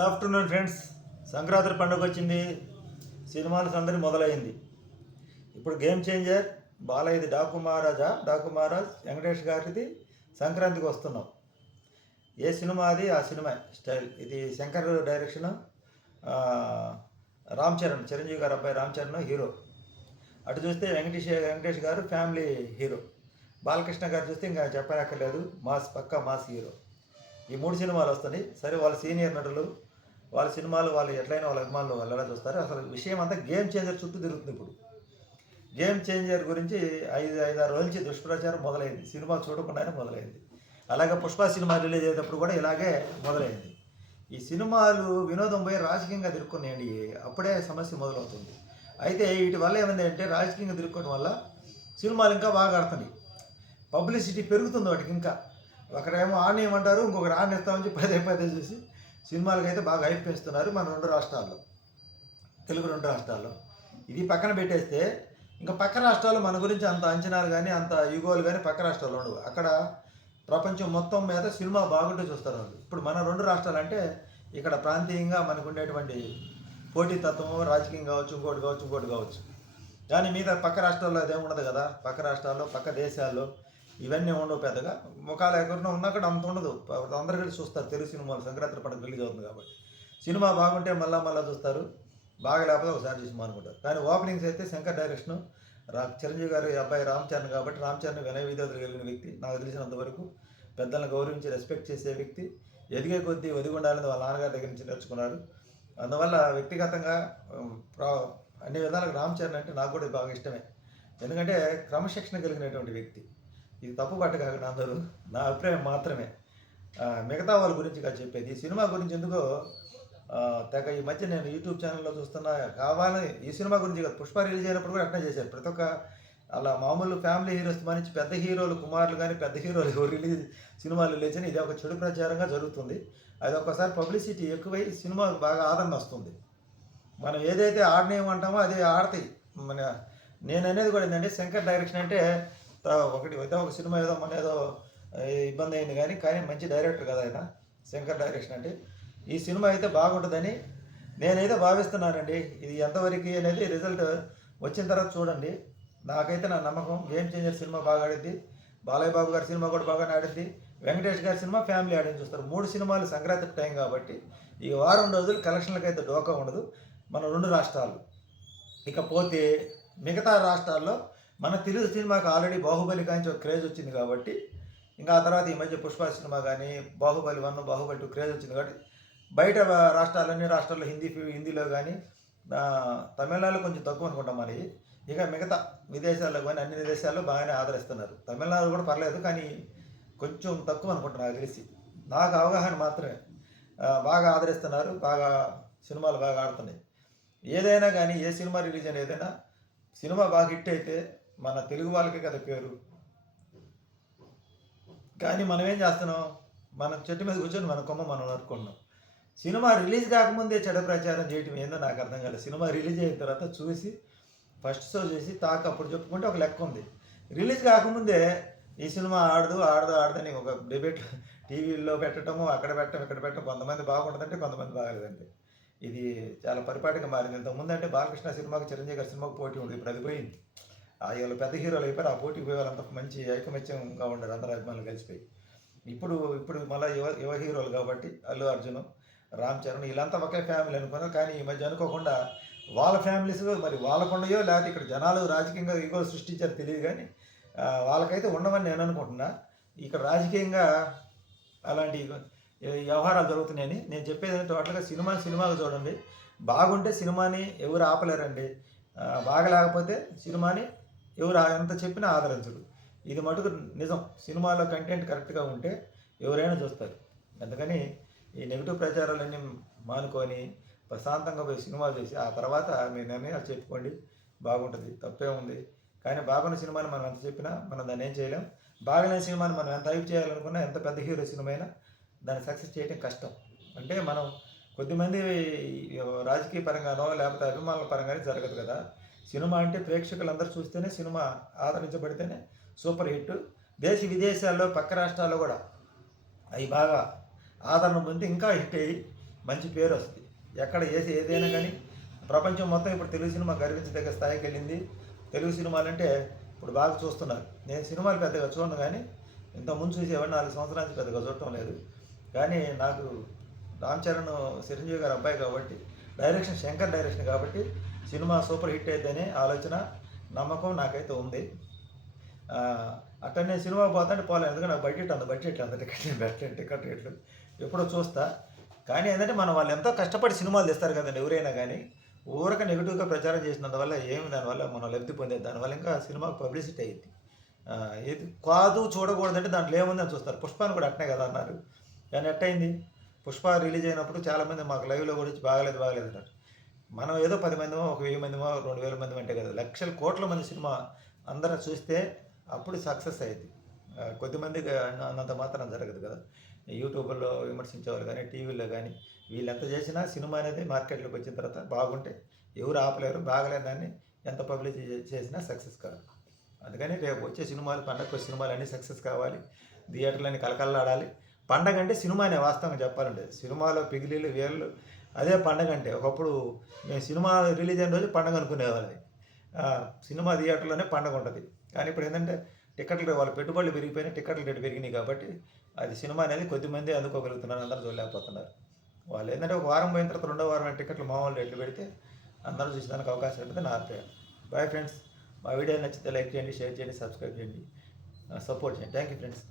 Good afternoon friends Sankranti పండుగ వచ్చింది. సినిమాల సందడి మొదలైంది. ఇప్పుడు గేమ్ చేంజర్ బాలయ్యది డాకు మహారాజా. డాకు మహారాజ్ వెంకటేష్ గారిది సంక్రాంతికి వస్తున్నాం. ఏ సినిమా అది? ఆ సినిమా స్టైల్. ఇది శంకర్ డైరెక్షన్ రామ్ చరణ్ చిరంజీవి గారు అబ్బాయి రామ్ చరణ్ హీరో. అటు చూస్తే వెంకటేష్ వెంకటేష్ గారు ఫ్యామిలీ హీరో బాలకృష్ణ గారు చూస్తే ఇంకా చెప్పనక్కర్లేదు. మాస్ పక్కా మాస్ హీరో ఈ మూడు సినిమాలు వస్తున్నాయి. సరే వాళ్ళ సీనియర్ నటులు వాళ్ళ సినిమాలు వాళ్ళు ఎట్లయినా వాళ్ళ అభిమానులు వెళ్ళడా చూస్తారు. అసలు విషయం అంతా గేమ్ చేంజర్ చుట్టూ తిరుగుతుంది ఇప్పుడు. గేమ్ చేంజర్ గురించి ఐదు ఐదారు రోజుల నుంచి దుష్ప్రచారం మొదలైంది. సినిమా చూడకుండానే మొదలైంది. అలాగే పుష్ప సినిమా రిలీజ్ అయ్యేటప్పుడు కూడా ఇలాగే మొదలైంది. ఈ సినిమాలు వినోదం పోయి రాజకీయంగా తిరుక్కున్నాయండి. అప్పుడే సమస్య మొదలవుతుంది. అయితే వీటి వల్ల ఏమైంది అంటే రాజకీయంగా తిరుక్కోవడం వల్ల సినిమాలు ఇంకా బాగా ఆడుతున్నాయి. పబ్లిసిటీ పెరుగుతుంది వాటికి ఇంకా. ఒకరేమో ఆనేయమంటారు ఇంకొకరు ఆనేస్తామని చెప్పి పదే పదే చూసి సినిమాలకు అయితే బాగా హైప్ పెంచుతున్నారు మన రెండు రాష్ట్రాల్లో. తెలుగు రెండు రాష్ట్రాల్లో. ఇది పక్కన పెట్టేస్తే ఇంకా పక్క రాష్ట్రాలు మన గురించి అంత అంచనాలు కానీ అంత యుగోలు కానీ పక్క రాష్ట్రాలు ఉండవు. అక్కడ ప్రపంచం మొత్తం మీద సినిమా బాగుంటే చూస్తారు వాళ్ళు. ఇప్పుడు మన రెండు రాష్ట్రాలు అంటే ఇక్కడ ప్రాంతీయంగా మనకు ఉండేటువంటి పోటీతత్వం రాజకీయం కావచ్చు ఇంకోటి కావచ్చు ఇంకోటి కావచ్చు. కానీ మీద పక్క రాష్ట్రాల్లో అదేం ఉండదు కదా? పక్క రాష్ట్రాల్లో పక్క దేశాల్లో ఇవన్నీ ఉండవు పెద్దగా. ముఖాలు ఎక్కడన్నా ఉన్నా కూడా అంత ఉండదు. అందరు కలిసి చూస్తారు. తెలుగు సినిమాలు సంక్రాంతి పండుగ రిలీజ్ అవుతుంది కాబట్టి. సినిమా బాగుంటే మళ్ళా మళ్ళా చూస్తారు. బాగా లేకపోతే ఒకసారి చూసి మానుకుంటారు. కానీ ఓపెనింగ్స్ అయితే శంకర్ డైరెక్షన్ రా చిరంజీవి గారి అబ్బాయి రామ్ చరణ్ కాబట్టి రామ్ చరణ్ వినయ విధేతలు కలిగిన వ్యక్తి. నాకు తెలిసినంత వరకు పెద్దలను గౌరవించి రెస్పెక్ట్ చేసే వ్యక్తి. ఎదిగే కొద్దీ ఒదిగి ఉండాలని వాళ్ళ నాన్నగారి దగ్గర నుంచి నేర్చుకున్నాడు. అందువల్ల వ్యక్తిగతంగా ప్రా- అన్ని విధాలుగా రామ్ చరణ్ అంటే నాకు కూడా బాగా ఇష్టమే. ఎందుకంటే క్రమశిక్షణ కలిగినటువంటి వ్యక్తి. ఇది తప్పు పట్టకాకుండా అందరూ నా అభిప్రాయం మాత్రమే. మిగతా వాళ్ళ గురించి కాదు చెప్పేది. ఈ సినిమా గురించి ఎందుకో తెగ ఈ మధ్య నేను యూట్యూబ్ ఛానల్లో చూస్తున్నా కావాలని ఈ సినిమా గురించి కాదు. పుష్ప రిలీజ్ అయినప్పుడు కూడా అట్నే చేశారు. ప్రతి ఒక్క అలా మామూలు ఫ్యామిలీ హీరోస్ మనిషి పెద్ద హీరోలు కుమారులు కానీ పెద్ద హీరోలు రిలీజ్ సినిమాలు రిలీజ్ ఇది ఒక చెడు ప్రచారంగా జరుగుతుంది. అది ఒక్కసారి పబ్లిసిటీ ఎక్కువై సినిమా బాగా ఆదరణ వస్తుంది. మనం ఏదైతే ఆడనేమంటామో అదే ఆడతాయి. మన నేను అనేది కూడా ఏంటంటే శంకర్ డైరెక్షన్ అంటే ఒకటి అయితే ఒక సినిమా ఏదో మన ఏదో ఇబ్బంది అయింది కానీ కానీ మంచి డైరెక్టర్ కదా ఆయన శంకర్ డైరెక్షన్ అంటే. ఈ సినిమా అయితే బాగుంటుందని నేనైతే భావిస్తున్నానండి. ఇది ఎంతవరకు అనేది రిజల్ట్ వచ్చిన తర్వాత చూడండి. నాకైతే నా నమ్మకం గేమ్ చేంజర్ సినిమా బాగా ఆడింది. బాలయ్య బాబు గారి సినిమా కూడా బాగానే ఆడింది. వెంకటేష్ గారి సినిమా ఫ్యామిలీ ఆడిని చూస్తారు. మూడు సినిమాలు సంక్రాంతి టైం కాబట్టి ఈ వారం రోజులు కలెక్షన్లకు అయితే డోకా ఉండదు. మన రెండు రాష్ట్రాలు. ఇకపోతే మిగతా రాష్ట్రాల్లో మన తెలుగు సినిమాకి ఆల్రెడీ బాహుబలి కాంచి ఒక క్రేజ్ వచ్చింది కాబట్టి ఇంకా ఆ తర్వాత ఈ మధ్య పుష్ప సినిమా కానీ Baahubali one Baahubali two craze వచ్చింది కాబట్టి బయట రాష్ట్రాలన్నీ రాష్ట్రాల్లో హిందీ హిందీలో కానీ తమిళనాడులో కొంచెం తక్కువ అనుకుంటాం మరి. ఇక మిగతా విదేశాల్లో కానీ అన్ని దేశాల్లో బాగానే ఆదరిస్తున్నారు. తమిళనాడు కూడా పర్లేదు కానీ కొంచెం తక్కువ అనుకుంటున్నా నాకు తెలిసి. నాకు అవగాహన మాత్రమే. బాగా ఆదరిస్తున్నారు బాగా సినిమాలు బాగా ఆడుతున్నాయి. ఏదైనా కానీ ఏ సినిమా రిలీజ్ అయినా ఏదైనా సినిమా బాగా హిట్ అయితే మన తెలుగు వాళ్ళకే కదా పేరు. కానీ మనం ఏం చేస్తున్నాం? మనం చెట్టు మీద కూర్చొని మన కొమ్మ మనం నరుకున్నాం సినిమా రిలీజ్ కాకముందే చెడ ప్రచారం చేయటం ఏందో నాకు అర్థం కాలేదు. సినిమా రిలీజ్ అయిన తర్వాత చూసి ఫస్ట్ షో చేసి తాక అప్పుడు చెప్పుకుంటే ఒక లెక్క ఉంది. రిలీజ్ కాకముందే ఈ సినిమా ఆడదు ఆడదు ఆడదని ఒక డిబేట్ టీవీలో పెట్టడము అక్కడ పెట్టడం ఇక్కడ పెట్టడం కొంతమంది బాగుంటుందంటే కొంతమంది బాగలేదండి. ఇది చాలా పరిపాటిగా మారింది. ఇంతకుముందు అంటే బాలకృష్ణ సినిమాకి చిరంజీవి గారి సినిమాకి పోటీ ఉంది ఇప్పుడు అది పోయింది. ఆ పెద్ద హీరోలు అయిపోయారు. ఆ పోటీకి పోయే వాళ్ళంతా మంచి ఐకమత్యంగా ఉండరు. అందరు అభిమానులు కలిసిపోయి. ఇప్పుడు ఇప్పుడు మళ్ళీ యువ యువ హీరోలు కాబట్టి అల్లు అర్జున్ రామ్ చరణ్ వీళ్ళంతా ఒకే ఫ్యామిలీ అనుకున్నారు. కానీ ఈ మధ్య అనుకోకుండా వాళ్ళ ఫ్యామిలీస్ మరి వాళ్ళకుండయో లేకపోతే ఇక్కడ జనాలు రాజకీయంగా ఇగో సృష్టించారు తెలియదు కానీ వాళ్ళకైతే ఉండవని నేను అనుకుంటున్నా. ఇక్కడ రాజకీయంగా అలాంటి వ్యవహారాలు జరుగుతున్నాయని నేను చెప్పేది ఏంటంటే టోటల్గా సినిమా సినిమాగా చూడండి. బాగుంటే సినిమాని ఎవరు ఆపలేరండి. బాగలేకపోతే సినిమాని ఎవరు ఎంత చెప్పినా ఆదరించరు. ఇది మటుకు నిజం. సినిమాలో కంటెంట్ కరెక్ట్గా ఉంటే ఎవరైనా చూస్తారు. అందుకని ఈ నెగిటివ్ ప్రచారాలన్నీ మానుకొని ప్రశాంతంగా పోయి సినిమాలు చేసి ఆ తర్వాత మీ నిర్ణయాలు చెప్పుకోండి. బాగుంటుంది. తప్పే ఉంది. కానీ బాగున్న సినిమాని మనం ఎంత చెప్పినా మనం దాన్ని ఏం చేయలేం. బాగలేని సినిమాని మనం ఎంత హైప్ చేయాలనుకున్నా ఎంత పెద్ద హీరో సినిమా అయినా దాన్ని సక్సెస్ చేయడం కష్టం. అంటే మనం కొద్దిమంది రాజకీయ పరంగానో లేకపోతే అభిమానుల పరంగానే జరగదు కదా. సినిమా అంటే ప్రేక్షకులందరూ చూస్తేనే సినిమా ఆదరించబడితేనే సూపర్ హిట్. దేశ విదేశాల్లో పక్క రాష్ట్రాల్లో కూడా అవి బాగా ఆదరణ పొంది ఇంకా హిట్ అయ్యి మంచి పేరు వస్తుంది ఎక్కడ ఏది ఏదైనా కానీ ప్రపంచం మొత్తం ఇప్పుడు తెలుగు సినిమా గర్వించదగ్గ స్థాయికి వెళ్ళింది. తెలుగు సినిమాలు అంటే ఇప్పుడు బాగా చూస్తున్నారు. నేను సినిమాలు పెద్దగా చూడను కానీ ఇంత ముందు చూసేవాడిని నాలుగు సంవత్సరాల నుంచి పెద్దగా చూడటం లేదు. కానీ నాకు రామ్ చరణ్ చిరంజీవి గారు అబ్బాయి కాబట్టి డైరెక్షన్ శంకర్ డైరెక్షన్ కాబట్టి సినిమా సూపర్ హిట్ అయితేనే ఆలోచన నమ్మకం నాకైతే ఉంది. అట్టనే సినిమా పోతాంటే పోలే ఎందుకంటే నాకు బడ్జెట్ అంత బడ్జెట్ అంత టికెట్ పెట్టలేను టికెట్ రేట్లు. ఎప్పుడో చూస్తా. కానీ ఏంటంటే మనం వాళ్ళు ఎంతో కష్టపడి సినిమాలు తెస్తారు కదండి ఎవరైనా కానీ ఊరక నెగిటివ్గా ప్రచారం చేసినందువల్ల ఏమి దానివల్ల మనం లబ్ధి పొందేది? దానివల్ల ఇంకా సినిమాకు పబ్లిసిటీ అయ్యింది ఏది కాదు చూడకూడదంటే దాంట్లో ఏముందని చూస్తారు. పుష్పాన్ని కూడా అట్నే కదా అన్నారు. కానీ ఎట్టయింది? పుష్ప రిలీజ్ అయినప్పుడు చాలామంది మాకు లైవ్లో కూడా వచ్చి బాగలేదు బాగలేదు అన్నారు. మనం ఏదో పది మందిమో ఒక వెయ్యి మందిమో రెండు వేల మంది అంటే కదా లక్షల కోట్ల మంది సినిమా అందరం చూస్తే అప్పుడు సక్సెస్ అయ్యింది. కొద్దిమంది అన్నంత మాత్రం జరగదు కదా. యూట్యూబ్లో విమర్శించేవారు కానీ టీవీలో కానీ వీళ్ళు ఎంత చేసినా సినిమా అనేది మార్కెట్లోకి వచ్చిన తర్వాత బాగుంటే ఎవరు ఆపలేరు బాగలేని దాన్ని ఎంత పబ్లిసిటీ చేసినా సక్సెస్ కాదు. అందుకని రేపు వచ్చే సినిమాలు పండగ సినిమాలు అన్నీ సక్సెస్ కావాలి. థియేటర్లన్నీ కలకల్లాడాలి పండగ అంటే సినిమానే వాస్తవంగా చెప్పాలంటే సినిమాలో పిగిలీలు వేళ్ళు అదే పండగ అంటే ఒకప్పుడు మేము సినిమా రిలీజ్ అయిన రోజు పండగ అనుకునేవాళ్ళని సినిమా థియేటర్లోనే పండగ ఉంటుంది. కానీ ఇప్పుడు ఏంటంటే టికెట్లు వాళ్ళ పెట్టుబడులు పెరిగిపోయినాయి టికెట్ల రేటు పెరిగినాయి కాబట్టి అది సినిమా అనేది కొద్దిమంది అందుకోగలుగుతున్నారు అందరూ చూడలేకపోతున్నారు వాళ్ళు ఏంటంటే ఒక వారం పోయిన తర్వాత రెండో వారం టికెట్లు మామూలు రేట్లు పెడితే అందరూ చూసేదానికి అవకాశం ఉంటుంది నా అభిప్రాయం. బాయ్ ఫ్రెండ్స్ మా వీడియో నచ్చితే లైక్ చేయండి షేర్ చేయండి సబ్స్క్రైబ్ చేయండి. సపోర్ట్ చేయండి. Thank you friends.